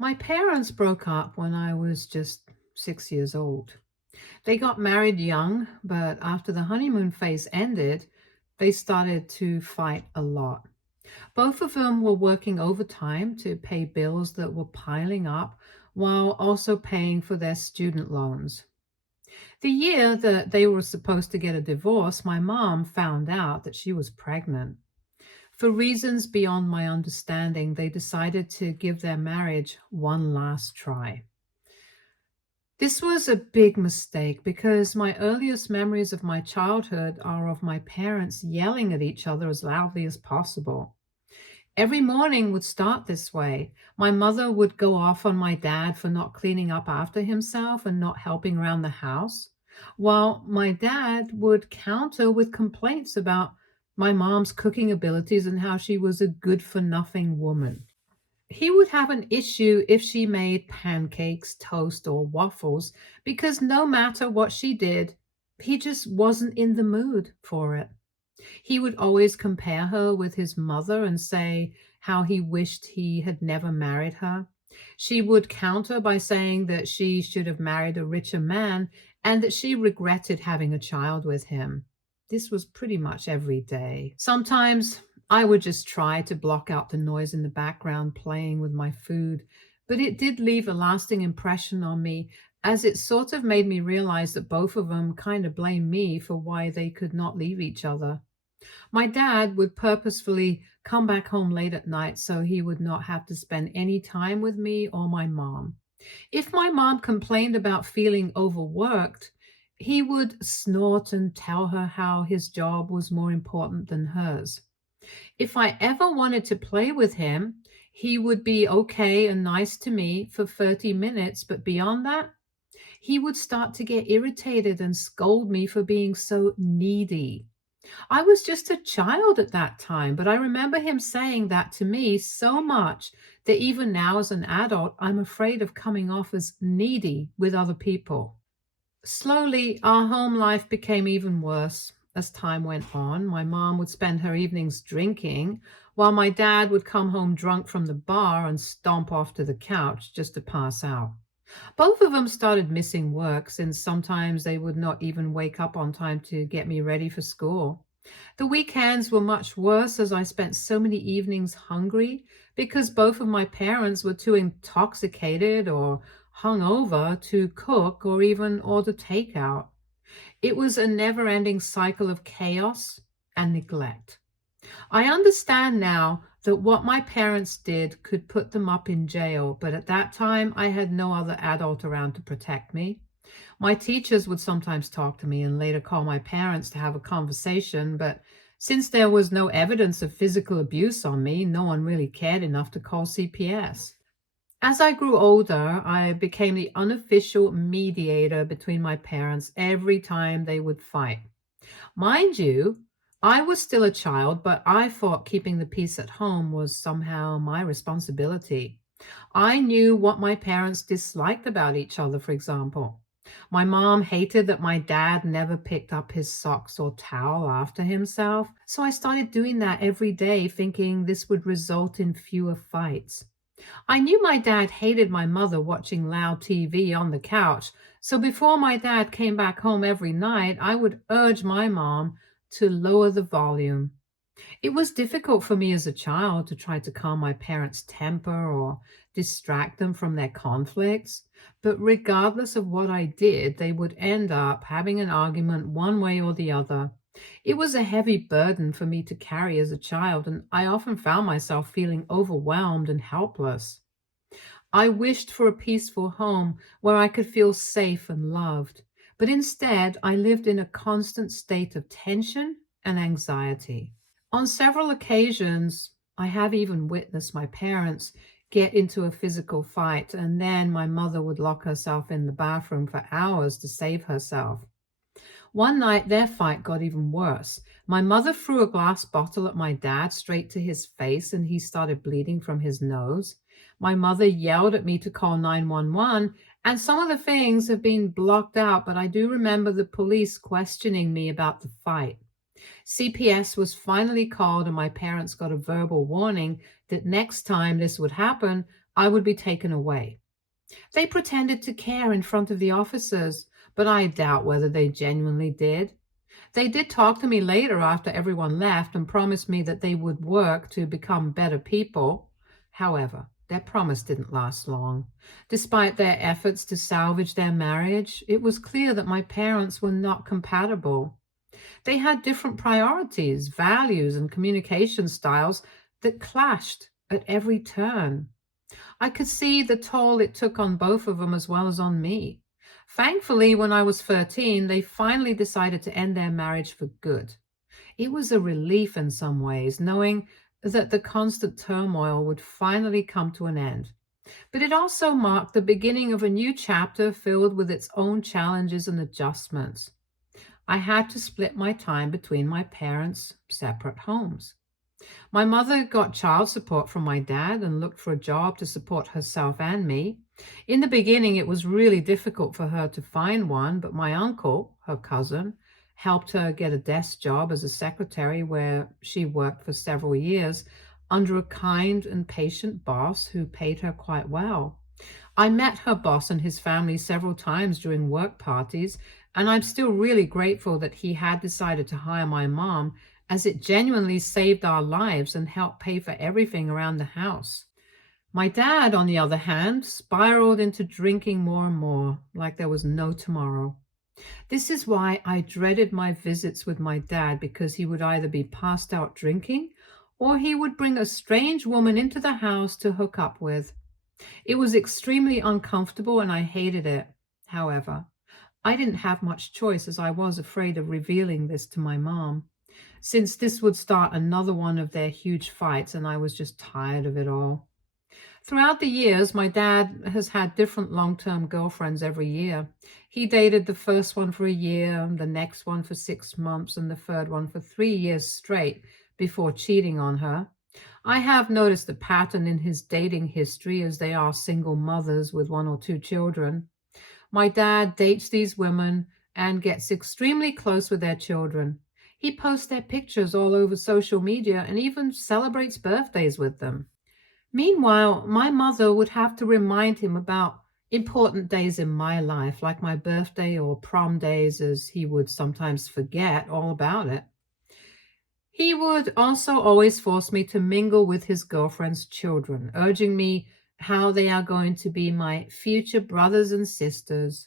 My parents broke up when I was just 6 years old. They got married young, but after the honeymoon phase ended, they started to fight a lot. Both of them were working overtime to pay bills that were piling up while also paying for their student loans. The year that they were supposed to get a divorce, my mom found out that she was pregnant. For reasons beyond my understanding, they decided to give their marriage one last try. This was a big mistake because my earliest memories of my childhood are of my parents yelling at each other as loudly as possible. Every morning would start this way. My mother would go off on my dad for not cleaning up after himself and not helping around the house, while my dad would counter with complaints about my mom's cooking abilities and how she was a good for nothing woman. He would have an issue if she made pancakes, toast, or waffles because no matter what she did, he just wasn't in the mood for it. He would always compare her with his mother and say how he wished he had never married her. She would counter by saying that she should have married a richer man and that she regretted having a child with him. This was pretty much every day. Sometimes I would just try to block out the noise in the background playing with my food, but it did leave a lasting impression on me as it sort of made me realize that both of them kind of blamed me for why they could not leave each other. My dad would purposefully come back home late at night so he would not have to spend any time with me or my mom. If my mom complained about feeling overworked, he would snort and tell her how his job was more important than hers. If I ever wanted to play with him, he would be okay and nice to me for 30 minutes, but beyond that, he would start to get irritated and scold me for being so needy. I was just a child at that time, but I remember him saying that to me so much that even now as an adult, I'm afraid of coming off as needy with other people. Slowly, our home life became even worse as time went on. My mom would spend her evenings drinking, while my dad would come home drunk from the bar and stomp off to the couch just to pass out. Both of them started missing work since sometimes they would not even wake up on time to get me ready for school. The weekends were much worse as I spent so many evenings hungry because both of my parents were too intoxicated or hungover to cook or even order takeout. It was a never ending cycle of chaos and neglect. I understand now that what my parents did could put them up in jail, but at that time I had no other adult around to protect me. My teachers would sometimes talk to me and later call my parents to have a conversation, but since there was no evidence of physical abuse on me, no one really cared enough to call CPS. As I grew older, I became the unofficial mediator between my parents every time they would fight. Mind you, I was still a child, but I thought keeping the peace at home was somehow my responsibility. I knew what my parents disliked about each other, for example. My mom hated that my dad never picked up his socks or towel after himself, so I started doing that every day, thinking this would result in fewer fights. I knew my dad hated my mother watching loud TV on the couch, so before my dad came back home every night, I would urge my mom to lower the volume. It was difficult for me as a child to try to calm my parents' temper or distract them from their conflicts, but regardless of what I did, they would end up having an argument one way or the other. It was a heavy burden for me to carry as a child, and I often found myself feeling overwhelmed and helpless. I wished for a peaceful home where I could feel safe and loved, but instead I lived in a constant state of tension and anxiety. On several occasions, I have even witnessed my parents get into a physical fight, and then my mother would lock herself in the bathroom for hours to save herself. One night, their fight got even worse. My mother threw a glass bottle at my dad straight to his face, and he started bleeding from his nose. My mother yelled at me to call 911, and some of the things have been blocked out, but I do remember the police questioning me about the fight. CPS was finally called, and my parents got a verbal warning that next time this would happen, I would be taken away. They pretended to care in front of the officers, but I doubt whether they genuinely did. They did talk to me later after everyone left and promised me that they would work to become better people. However, their promise didn't last long. Despite their efforts to salvage their marriage, it was clear that my parents were not compatible. They had different priorities, values, and communication styles that clashed at every turn. I could see the toll it took on both of them as well as on me. Thankfully, when I was 13, they finally decided to end their marriage for good. It was a relief in some ways, knowing that the constant turmoil would finally come to an end. But it also marked the beginning of a new chapter filled with its own challenges and adjustments. I had to split my time between my parents' separate homes. My mother got child support from my dad and looked for a job to support herself and me. In the beginning, it was really difficult for her to find one, but my uncle, her cousin, helped her get a desk job as a secretary where she worked for several years under a kind and patient boss who paid her quite well. I met her boss and his family several times during work parties, and I'm still really grateful that he had decided to hire my mom, as it genuinely saved our lives and helped pay for everything around the house. My dad, on the other hand, spiraled into drinking more and more, like there was no tomorrow. This is why I dreaded my visits with my dad, because he would either be passed out drinking or he would bring a strange woman into the house to hook up with. It was extremely uncomfortable and I hated it. However, I didn't have much choice as I was afraid of revealing this to my mom, since this would start another one of their huge fights and I was just tired of it all. Throughout the years, my dad has had different long-term girlfriends every year. He dated the first one for a year, the next one for 6 months, and the third one for 3 years straight before cheating on her. I have noticed a pattern in his dating history, as they are single mothers with one or two children. My dad dates these women and gets extremely close with their children. He posts their pictures all over social media and even celebrates birthdays with them. Meanwhile, my mother would have to remind him about important days in my life, like my birthday or prom days, as he would sometimes forget all about it. He would also always force me to mingle with his girlfriend's children, urging me how they are going to be my future brothers and sisters.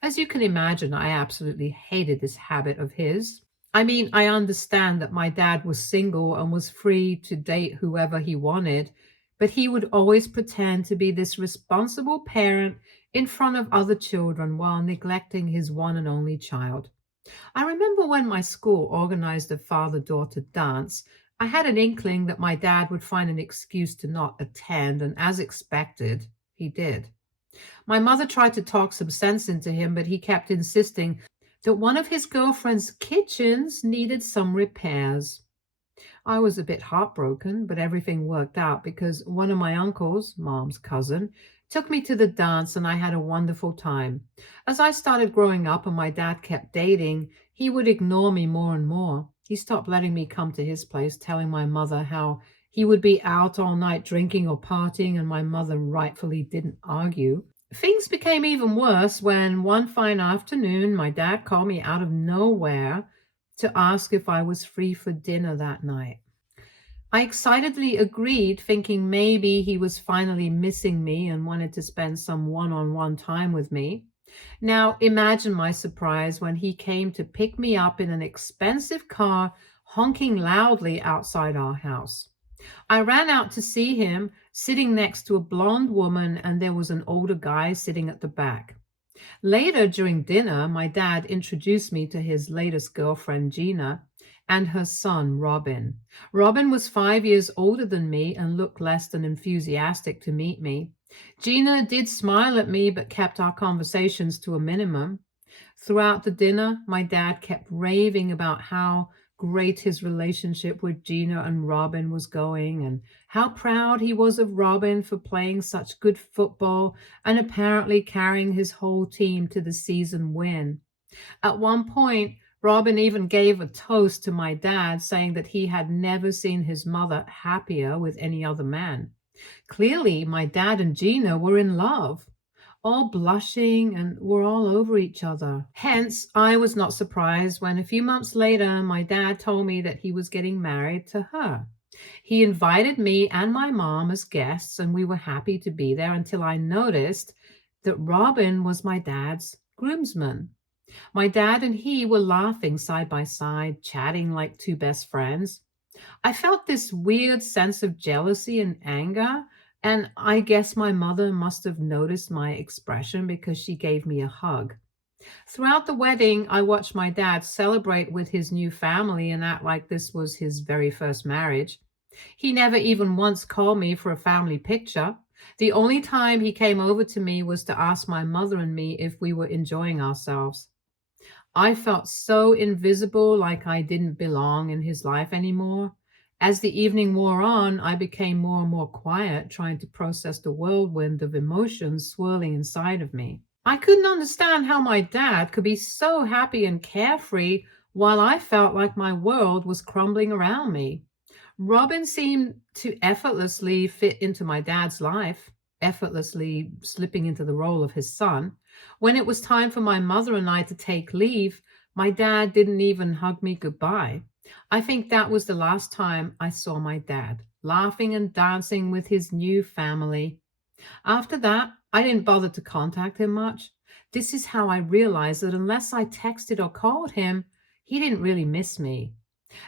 As you can imagine, I absolutely hated this habit of his. I mean, I understand that my dad was single and was free to date whoever he wanted, but he would always pretend to be this responsible parent in front of other children while neglecting his one and only child. I remember when my school organized a father-daughter dance, I had an inkling that my dad would find an excuse to not attend, and as expected, he did. My mother tried to talk some sense into him, but he kept insisting that one of his girlfriend's kitchens needed some repairs. I was a bit heartbroken, but everything worked out because one of my uncles, mom's cousin, took me to the dance and I had a wonderful time. As I started growing up and my dad kept dating, he would ignore me more and more. He stopped letting me come to his place, telling my mother how he would be out all night drinking or partying, and my mother rightfully didn't argue. Things became even worse when one fine afternoon my dad called me out of nowhere to ask if I was free for dinner that night. I excitedly agreed, thinking maybe he was finally missing me and wanted to spend some one on one time with me. Now, imagine my surprise when he came to pick me up in an expensive car, honking loudly outside our house. I ran out to see him sitting next to a blonde woman, and there was an older guy sitting at the back. Later during dinner, my dad introduced me to his latest girlfriend, Gina, and her son, Robin. Robin was 5 years older than me and looked less than enthusiastic to meet me. Gina did smile at me, but kept our conversations to a minimum. Throughout the dinner, my dad kept raving about how great his relationship with Gina and Robin was going, and how proud he was of Robin for playing such good football and apparently carrying his whole team to the season win. At one point, Robin even gave a toast to my dad, saying that he had never seen his mother happier with any other man. Clearly, my dad and Gina were in love, all blushing and were all over each other. Hence, I was not surprised when a few months later my dad told me that he was getting married to her. He invited me and my mom as guests, and we were happy to be there until I noticed that Robin was my dad's groomsman. My dad and he were laughing side by side, chatting like two best friends. I felt this weird sense of jealousy and anger, and I guess my mother must have noticed my expression because she gave me a hug. Throughout the wedding, I watched my dad celebrate with his new family and act like this was his very first marriage. He never even once called me for a family picture. The only time he came over to me was to ask my mother and me if we were enjoying ourselves. I felt so invisible, like I didn't belong in his life anymore. As the evening wore on, I became more and more quiet, trying to process the whirlwind of emotions swirling inside of me. I couldn't understand how my dad could be so happy and carefree while I felt like my world was crumbling around me. Robin seemed to effortlessly fit into my dad's life, effortlessly slipping into the role of his son. When it was time for my mother and I to take leave, my dad didn't even hug me goodbye. I think that was the last time I saw my dad, laughing and dancing with his new family. After that, I didn't bother to contact him much. This is how I realized that unless I texted or called him, he didn't really miss me.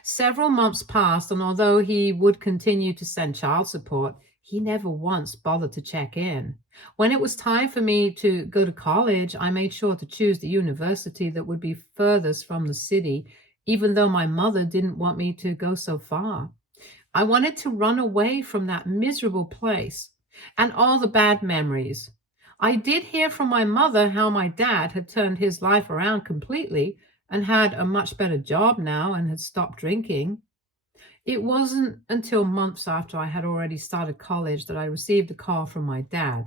Several months passed, and although he would continue to send child support, he never once bothered to check in. When it was time for me to go to college, I made sure to choose the university that would be furthest from the city, even though my mother didn't want me to go so far. I wanted to run away from that miserable place and all the bad memories. I did hear from my mother how my dad had turned his life around completely and had a much better job now and had stopped drinking. It wasn't until months after I had already started college that I received a call from my dad.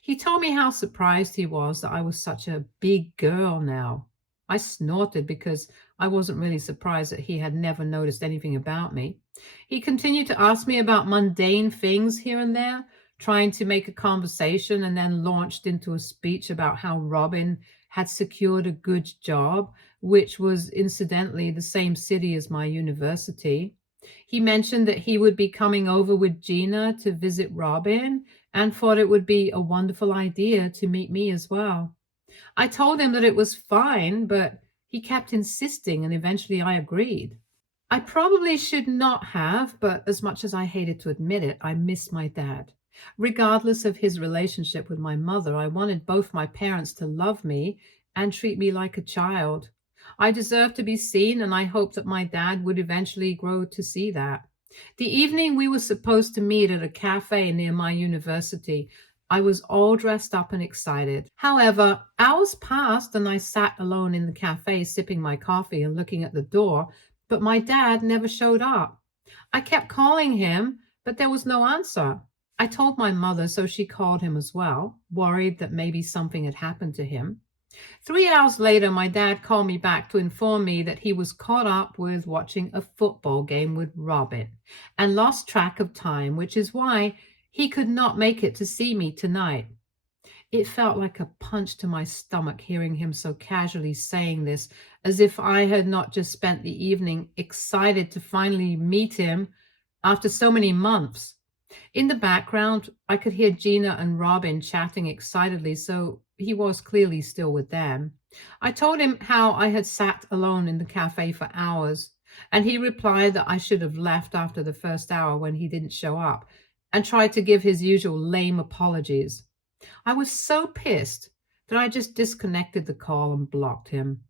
He told me how surprised he was that I was such a big girl now. I snorted because I wasn't really surprised that he had never noticed anything about me. He continued to ask me about mundane things here and there, trying to make a conversation, and then launched into a speech about how Robin had secured a good job, which was incidentally the same city as my university. He mentioned that he would be coming over with Gina to visit Robin and thought it would be a wonderful idea to meet me as well. I told him that it was fine, but he kept insisting, and eventually I agreed. I probably should not have, but as much as I hated to admit it, I miss my dad. Regardless of his relationship with my mother, I wanted both my parents to love me and treat me like a child. I deserved to be seen, and I hoped that my dad would eventually grow to see that. The evening we were supposed to meet at a cafe near my university, I was all dressed up and excited. However, hours passed and I sat alone in the cafe sipping my coffee and looking at the door, but my dad never showed up. I kept calling him, but there was no answer. I told my mother, so she called him as well, worried that maybe something had happened to him. 3 hours later, my dad called me back to inform me that he was caught up with watching a football game with Robin and lost track of time, which is why he could not make it to see me tonight. It felt like a punch to my stomach hearing him so casually saying this, as if I had not just spent the evening excited to finally meet him after so many months. In the background, I could hear Gina and Robin chatting excitedly, so he was clearly still with them. I told him how I had sat alone in the cafe for hours, and he replied that I should have left after the first hour when he didn't show up, and tried to give his usual lame apologies. I was so pissed that I just disconnected the call and blocked him.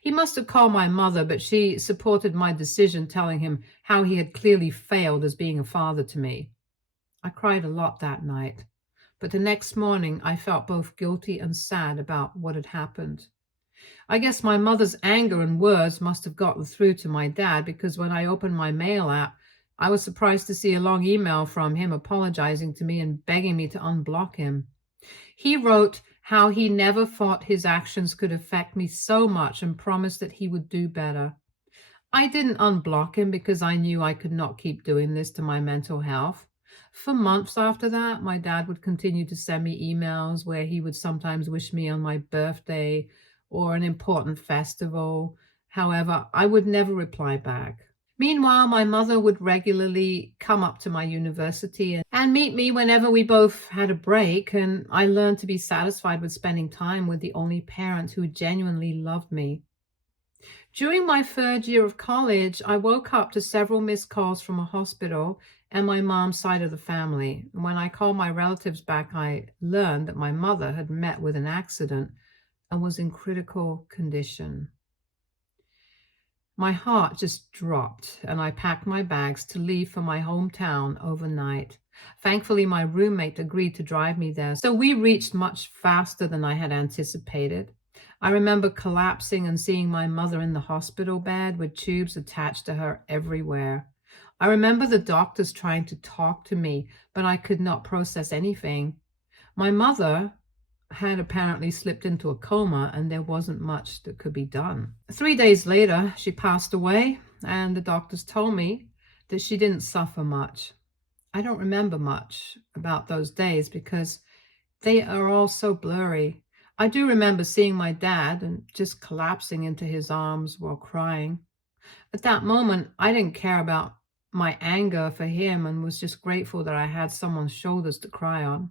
He must have called my mother, but she supported my decision, telling him how he had clearly failed as being a father to me. I cried a lot that night, but the next morning I felt both guilty and sad about what had happened. I guess my mother's anger and words must have gotten through to my dad, because when I opened my mail app, I was surprised to see a long email from him apologizing to me and begging me to unblock him. He wrote how he never thought his actions could affect me so much and promised that he would do better. I didn't unblock him because I knew I could not keep doing this to my mental health. For months after that, my dad would continue to send me emails where he would sometimes wish me on my birthday or an important festival. However, I would never reply back. Meanwhile, my mother would regularly come up to my university and meet me whenever we both had a break, and I learned to be satisfied with spending time with the only parent who genuinely loved me. During my third year of college, I woke up to several missed calls from a hospital and my mom's side of the family. When I called my relatives back, I learned that my mother had met with an accident and was in critical condition. My heart just dropped, and I packed my bags to leave for my hometown overnight. Thankfully, my roommate agreed to drive me there, so we reached much faster than I had anticipated. I remember collapsing and seeing my mother in the hospital bed with tubes attached to her everywhere. I remember the doctors trying to talk to me, but I could not process anything. My mother had apparently slipped into a coma and there wasn't much that could be done. 3 days later, she passed away, and the doctors told me that she didn't suffer much. I don't remember much about those days because they are all so blurry. I do remember seeing my dad and just collapsing into his arms while crying. At that moment, I didn't care about my anger for him and was just grateful that I had someone's shoulders to cry on.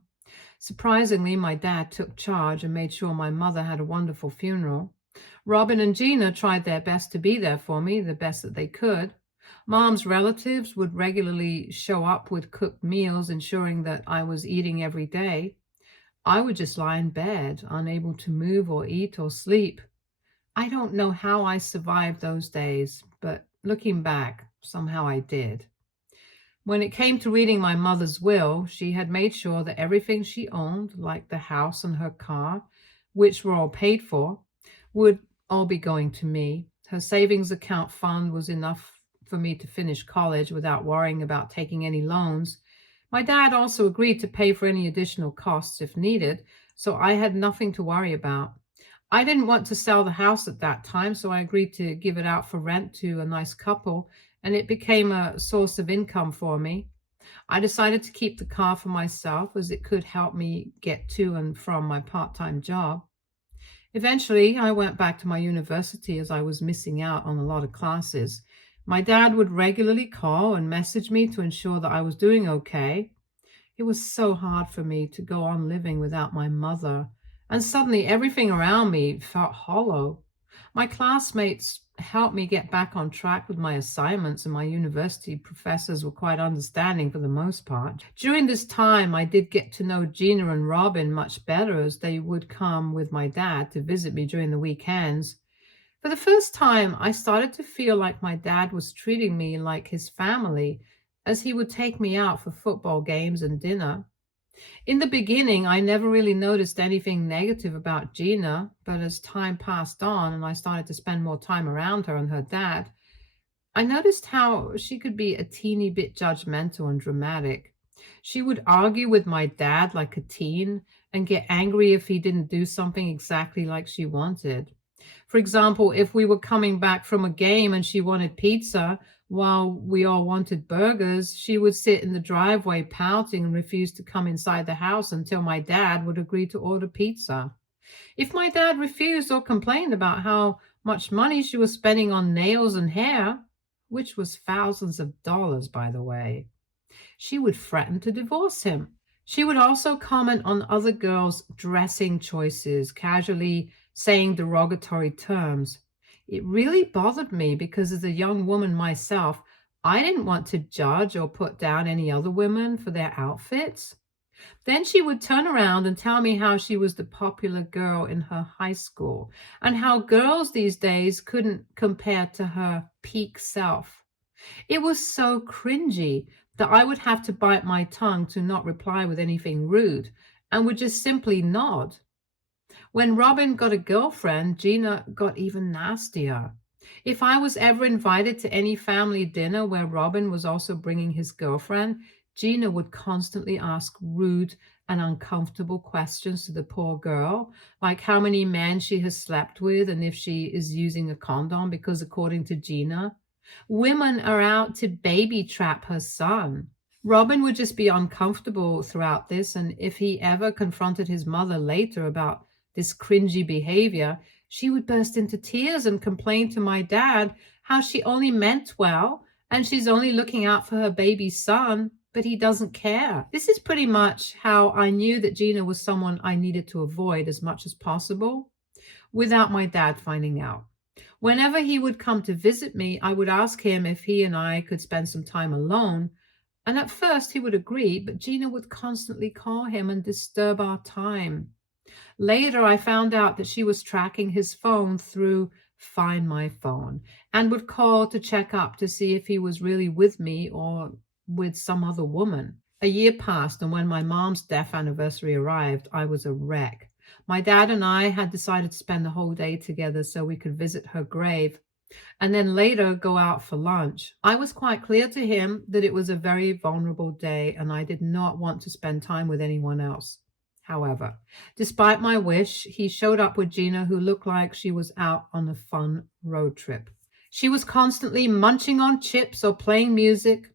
Surprisingly, my dad took charge and made sure my mother had a wonderful funeral. Robin and Gina tried their best to be there for me, the best that they could. Mom's relatives would regularly show up with cooked meals, ensuring that I was eating every day. I would just lie in bed, unable to move or eat or sleep. I don't know how I survived those days, but looking back, somehow I did. When it came to reading my mother's will, she had made sure that everything she owned, like the house and her car, which were all paid for, would all be going to me. Her savings account fund was enough for me to finish college without worrying about taking any loans. My dad also agreed to pay for any additional costs if needed, so I had nothing to worry about. I didn't want to sell the house at that time, so I agreed to give it out for rent to a nice couple, and it became a source of income for me. I decided to keep the car for myself as it could help me get to and from my part time job. Eventually, I went back to my university as I was missing out on a lot of classes. My dad would regularly call and message me to ensure that I was doing okay. It was so hard for me to go on living without my mother, and suddenly everything around me felt hollow. My classmates helped me get back on track with my assignments, and my university professors were quite understanding for the most part. During this time, I did get to know Gina and Robin much better as they would come with my dad to visit me during the weekends. For the first time, I started to feel like my dad was treating me like his family, as he would take me out for football games and dinner. In the beginning, I never really noticed anything negative about Gina, but as time passed on and I started to spend more time around her and her dad, I noticed how she could be a teeny bit judgmental and dramatic. She would argue with my dad like a teen and get angry if he didn't do something exactly like she wanted. For example, if we were coming back from a game and she wanted pizza while we all wanted burgers, she would sit in the driveway pouting and refuse to come inside the house until my dad would agree to order pizza. If my dad refused or complained about how much money she was spending on nails and hair, which was thousands of dollars, by the way, she would threaten to divorce him. She would also comment on other girls' dressing choices, casually saying derogatory terms. It really bothered me because as a young woman myself, I didn't want to judge or put down any other women for their outfits. Then she would turn around and tell me how she was the popular girl in her high school and how girls these days couldn't compare to her peak self. It was so cringy that I would have to bite my tongue to not reply with anything rude and would just simply nod. When Robin got a girlfriend, Gina got even nastier. If I was ever invited to any family dinner where Robin was also bringing his girlfriend, Gina would constantly ask rude and uncomfortable questions to the poor girl, like how many men she has slept with and if she is using a condom, because according to Gina, women are out to baby trap her son. Robin would just be uncomfortable throughout this, and if he ever confronted his mother later about this cringy behavior, she would burst into tears and complain to my dad how she only meant well and she's only looking out for her baby son, but he doesn't care. This is pretty much how I knew that Gina was someone I needed to avoid as much as possible without my dad finding out. Whenever he would come to visit me, I would ask him if he and I could spend some time alone, and at first he would agree, but Gina would constantly call him and disturb our time. Later, I found out that she was tracking his phone through Find My Phone and would call to check up to see if he was really with me or with some other woman. A year passed, and when my mom's death anniversary arrived, I was a wreck. My dad and I had decided to spend the whole day together so we could visit her grave and then later go out for lunch. I was quite clear to him that it was a very vulnerable day and I did not want to spend time with anyone else. However, despite my wish, he showed up with Gina, who looked like she was out on a fun road trip. She was constantly munching on chips or playing music.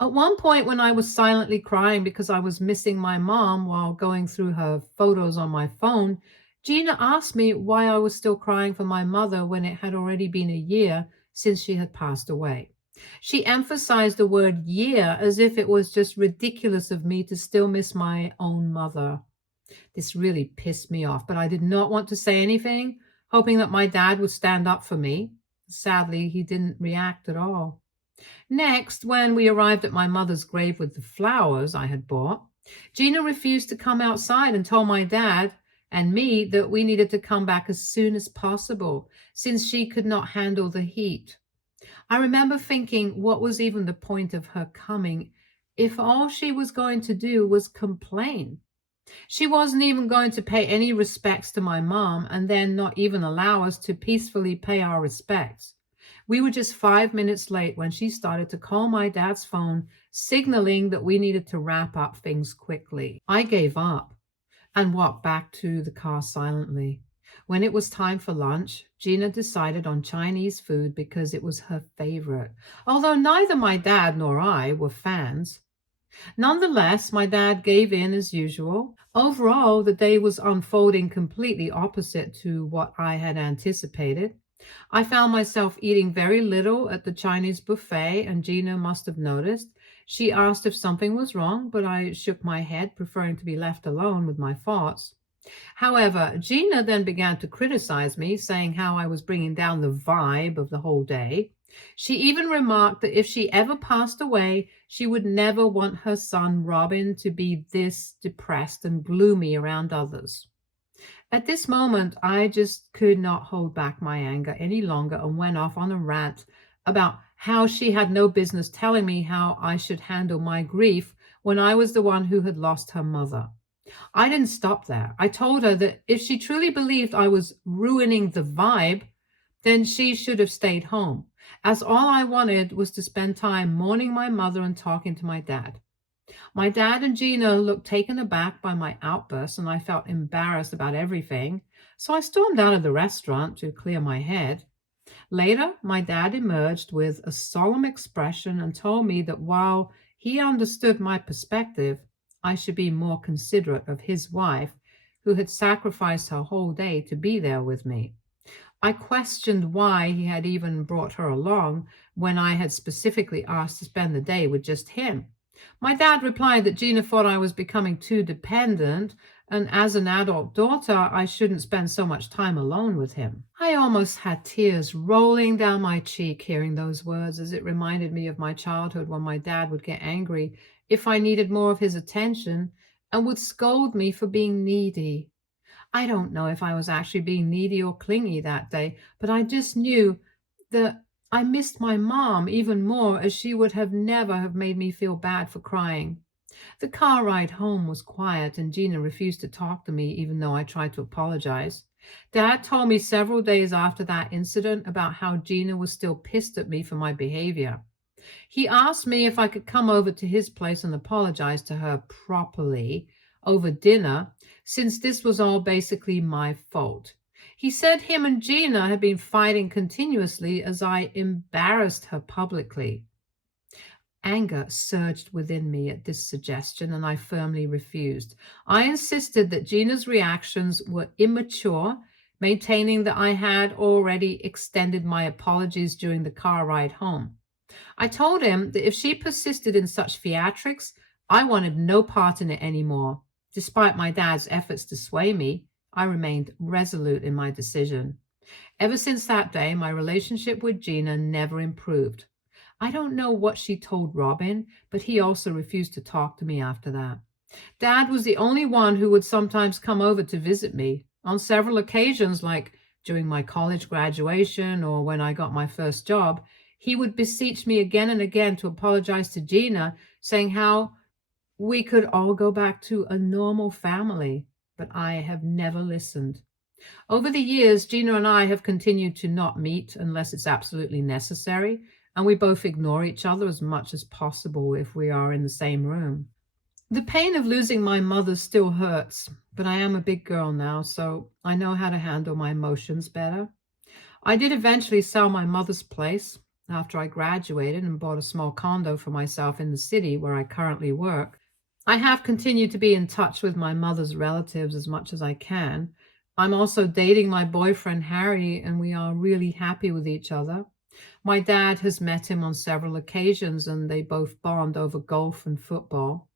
At one point, when I was silently crying because I was missing my mom while going through her photos on my phone, Gina asked me why I was still crying for my mother when it had already been a year since she had passed away. She emphasized the word year as if it was just ridiculous of me to still miss my own mother. This really pissed me off, but I did not want to say anything, hoping that my dad would stand up for me. Sadly, he didn't react at all. Next, when we arrived at my mother's grave with the flowers I had bought, Gina refused to come outside and told my dad and me that we needed to come back as soon as possible since she could not handle the heat. I remember thinking, what was even the point of her coming if all she was going to do was complain? She wasn't even going to pay any respects to my mom and then not even allow us to peacefully pay our respects. We were just 5 minutes late when she started to call my dad's phone, signaling that we needed to wrap up things quickly. I gave up and walked back to the car silently. When it was time for lunch, Gina decided on Chinese food because it was her favorite, although neither my dad nor I were fans. Nonetheless, my dad gave in as usual. Overall, the day was unfolding completely opposite to what I had anticipated. I found myself eating very little at the Chinese buffet, and Gina must have noticed. She asked if something was wrong, but I shook my head, preferring to be left alone with my thoughts. However, Gina then began to criticize me, saying how I was bringing down the vibe of the whole day. She even remarked that if she ever passed away, she would never want her son Robin to be this depressed and gloomy around others. At this moment, I just could not hold back my anger any longer and went off on a rant about how she had no business telling me how I should handle my grief when I was the one who had lost her mother. I didn't stop there. I told her that if she truly believed I was ruining the vibe, then she should have stayed home, as all I wanted was to spend time mourning my mother and talking to my dad. My dad and Gina looked taken aback by my outburst, and I felt embarrassed about everything, so I stormed out of the restaurant to clear my head. Later, my dad emerged with a solemn expression and told me that while he understood my perspective, I should be more considerate of his wife, who had sacrificed her whole day to be there with me. I questioned why he had even brought her along when I had specifically asked to spend the day with just him. My dad replied that Gina thought I was becoming too dependent, and as an adult daughter, I shouldn't spend so much time alone with him. I almost had tears rolling down my cheek hearing those words, as it reminded me of my childhood when my dad would get angry if I needed more of his attention and would scold me for being needy. I don't know if I was actually being needy or clingy that day, but I just knew that I missed my mom even more, as she would have never have made me feel bad for crying. The car ride home was quiet, and Gina refused to talk to me even though I tried to apologize. Dad told me several days after that incident about how Gina was still pissed at me for my behavior. He asked me if I could come over to his place and apologize to her properly over dinner, since this was all basically my fault. He said him and Gina had been fighting continuously as I embarrassed her publicly. Anger surged within me at this suggestion, and I firmly refused. I insisted that Gina's reactions were immature, maintaining that I had already extended my apologies during the car ride home. I told him that if she persisted in such theatrics, I wanted no part in it anymore. Despite my dad's efforts to sway me, I remained resolute in my decision. Ever since that day, my relationship with Gina never improved. I don't know what she told Robin, but he also refused to talk to me after that. Dad was the only one who would sometimes come over to visit me. On several occasions, like during my college graduation or when I got my first job, he would beseech me again and again to apologize to Gina, saying how we could all go back to a normal family. But I have never listened. Over the years, Gina and I have continued to not meet unless it's absolutely necessary, and we both ignore each other as much as possible if we are in the same room. The pain of losing my mother still hurts, but I am a big girl now, so I know how to handle my emotions better. I did eventually sell my mother's place after I graduated and bought a small condo for myself in the city where I currently work. I have continued to be in touch with my mother's relatives as much as I can. I'm also dating my boyfriend Harry, and we are really happy with each other. My dad has met him on several occasions, and they both bond over golf and football.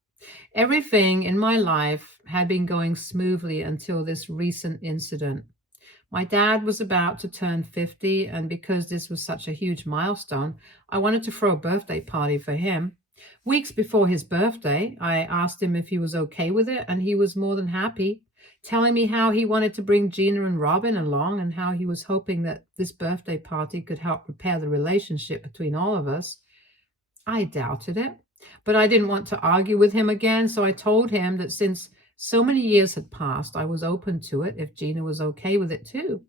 Everything in my life had been going smoothly until this recent incident. My dad was about to turn 50, and because this was such a huge milestone, I wanted to throw a birthday party for him. Weeks before his birthday, I asked him if he was okay with it, and he was more than happy, telling me how he wanted to bring Gina and Robin along and how he was hoping that this birthday party could help repair the relationship between all of us. I doubted it, but I didn't want to argue with him again, so I told him that since so many years had passed, I was open to it if Gina was okay with it too.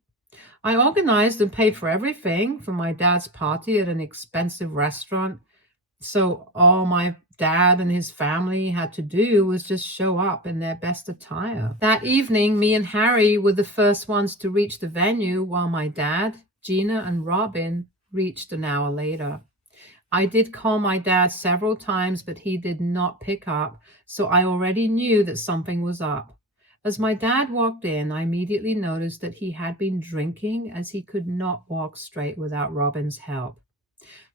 I organized and paid for everything for my dad's party at an expensive restaurant, so all my dad and his family had to do was just show up in their best attire. That evening, me and Harry were the first ones to reach the venue, while my dad, Gina, and Robin reached an hour later. I did call my dad several times, but he did not pick up, so I already knew that something was up. As my dad walked in, I immediately noticed that he had been drinking, as he could not walk straight without Robin's help.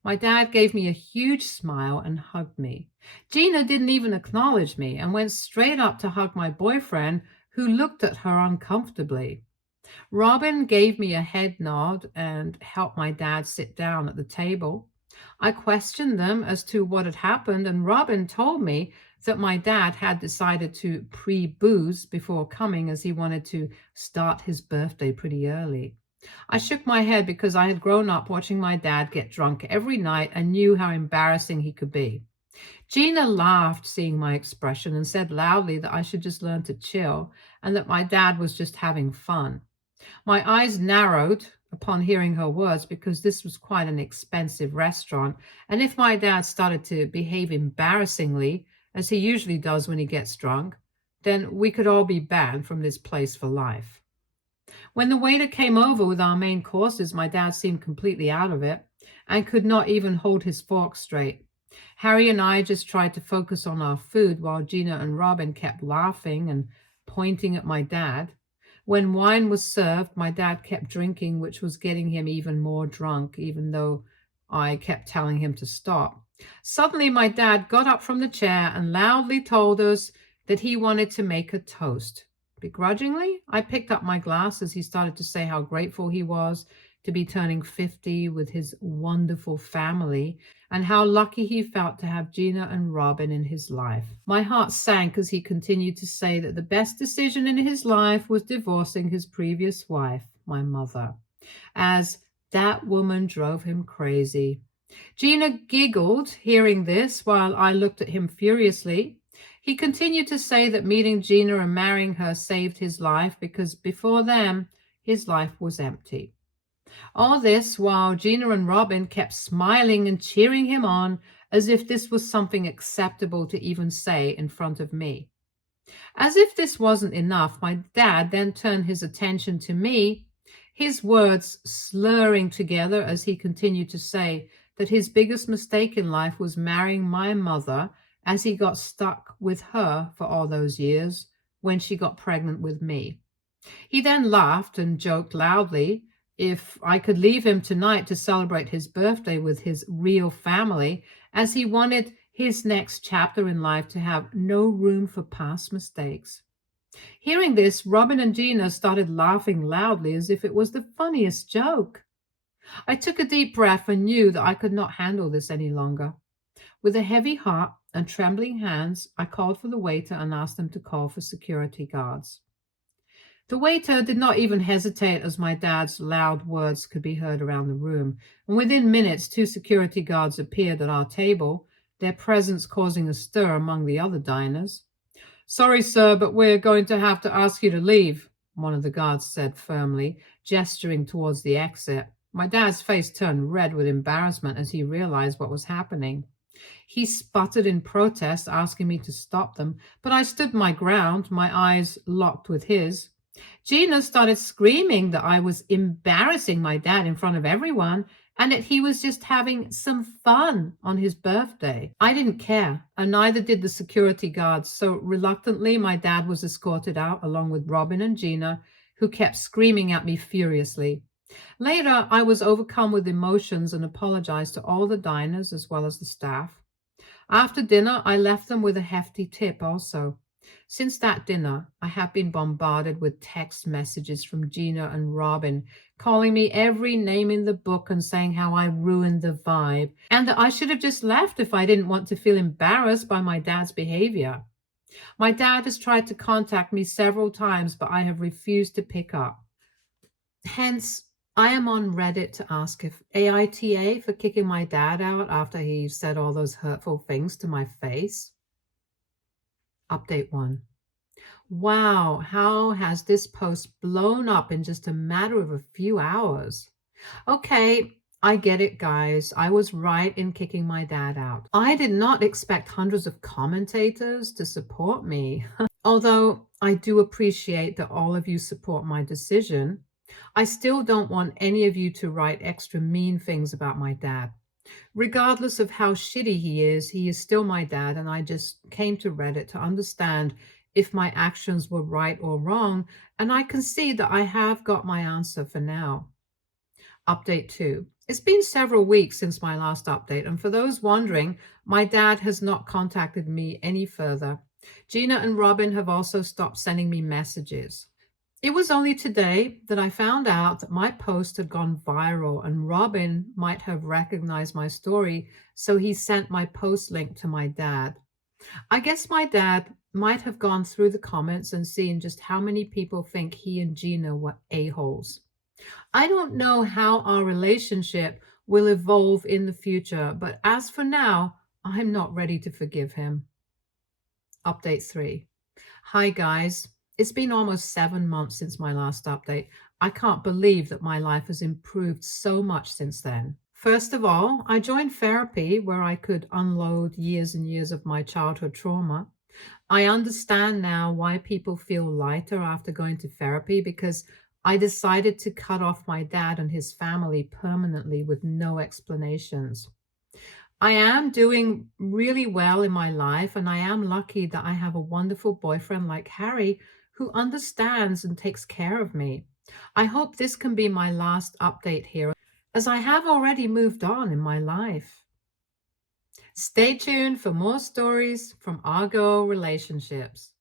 My dad gave me a huge smile and hugged me. Gina didn't even acknowledge me and went straight up to hug my boyfriend, who looked at her uncomfortably. Robin gave me a head nod and helped my dad sit down at the table. I questioned them as to what had happened, and Robin told me that my dad had decided to pre-booze before coming, as he wanted to start his birthday pretty early. I shook my head because I had grown up watching my dad get drunk every night and knew how embarrassing he could be. Gina laughed, seeing my expression, and said loudly that I should just learn to chill and that my dad was just having fun. My eyes narrowed upon hearing her words because this was quite an expensive restaurant, and if my dad started to behave embarrassingly, as he usually does when he gets drunk, then we could all be banned from this place for life. When the waiter came over with our main courses, my dad seemed completely out of it and could not even hold his fork straight. Harry and I just tried to focus on our food while Gina and Robin kept laughing and pointing at my dad. When wine was served, my dad kept drinking, which was getting him even more drunk, even though I kept telling him to stop. Suddenly, my dad got up from the chair and loudly told us that he wanted to make a toast. Begrudgingly, I picked up my glass as he started to say how grateful he was to be turning 50 with his wonderful family and how lucky he felt to have Gina and Robin in his life. My heart sank as he continued to say that the best decision in his life was divorcing his previous wife, my mother, as that woman drove him crazy. Gina giggled hearing this while I looked at him furiously. He continued to say that meeting Gina and marrying her saved his life because before them, his life was empty. All this while Gina and Robin kept smiling and cheering him on as if this was something acceptable to even say in front of me. As if this wasn't enough, my dad then turned his attention to me, his words slurring together as he continued to say that his biggest mistake in life was marrying my mother, as he got stuck with her for all those years when she got pregnant with me. He then laughed and joked loudly if I could leave him tonight to celebrate his birthday with his real family, as he wanted his next chapter in life to have no room for past mistakes. Hearing this, Robin and Gina started laughing loudly as if it was the funniest joke. I took a deep breath and knew that I could not handle this any longer. With a heavy heart and trembling hands, I called for the waiter and asked him to call for security guards. The waiter did not even hesitate as my dad's loud words could be heard around the room, and within minutes 2 security guards appeared at our table, their presence causing a stir among the other diners. "Sorry, sir, but we're going to have to ask you to leave," one of the guards said firmly, gesturing towards the exit. My dad's face turned red with embarrassment as he realized what was happening. He sputtered in protest, asking me to stop them, but I stood my ground, my eyes locked with his. Gina started screaming that I was embarrassing my dad in front of everyone and that he was just having some fun on his birthday. I didn't care, and neither did the security guards, so reluctantly my dad was escorted out along with Robin and Gina, who kept screaming at me furiously. Later, I was overcome with emotions and apologized to all the diners as well as the staff. After dinner, I left them with a hefty tip also. Since that dinner, I have been bombarded with text messages from Gina and Robin, calling me every name in the book and saying how I ruined the vibe, and that I should have just left if I didn't want to feel embarrassed by my dad's behavior. My dad has tried to contact me several times, but I have refused to pick up. Hence, I am on Reddit to ask if AITA for kicking my dad out after he said all those hurtful things to my face. Update 1. Wow, how has this post blown up in just a matter of a few hours? Okay, I get it, guys. I was right in kicking my dad out. I did not expect hundreds of commentators to support me. Although I do appreciate that all of you support my decision, I still don't want any of you to write extra mean things about my dad. Regardless of how shitty he is still my dad, and I just came to Reddit to understand if my actions were right or wrong, and I can see that I have got my answer for now. Update 2. It's been several weeks since my last update, and for those wondering, my dad has not contacted me any further. Gina and Robin have also stopped sending me messages. It was only today that I found out that my post had gone viral and Robin might have recognized my story, so he sent my post link to my dad. I guess my dad might have gone through the comments and seen just how many people think he and Gina were a-holes. I don't know how our relationship will evolve in the future, but as for now, I'm not ready to forgive him. Update 3. Hi guys. It's been almost 7 months since my last update. I can't believe that my life has improved so much since then. First of all, I joined therapy where I could unload years and years of my childhood trauma. I understand now why people feel lighter after going to therapy, because I decided to cut off my dad and his family permanently with no explanations. I am doing really well in my life, and I am lucky that I have a wonderful boyfriend like Harry who understands and takes care of me. I hope this can be my last update here, as I have already moved on in my life. Stay tuned for more stories from Argo Relationships.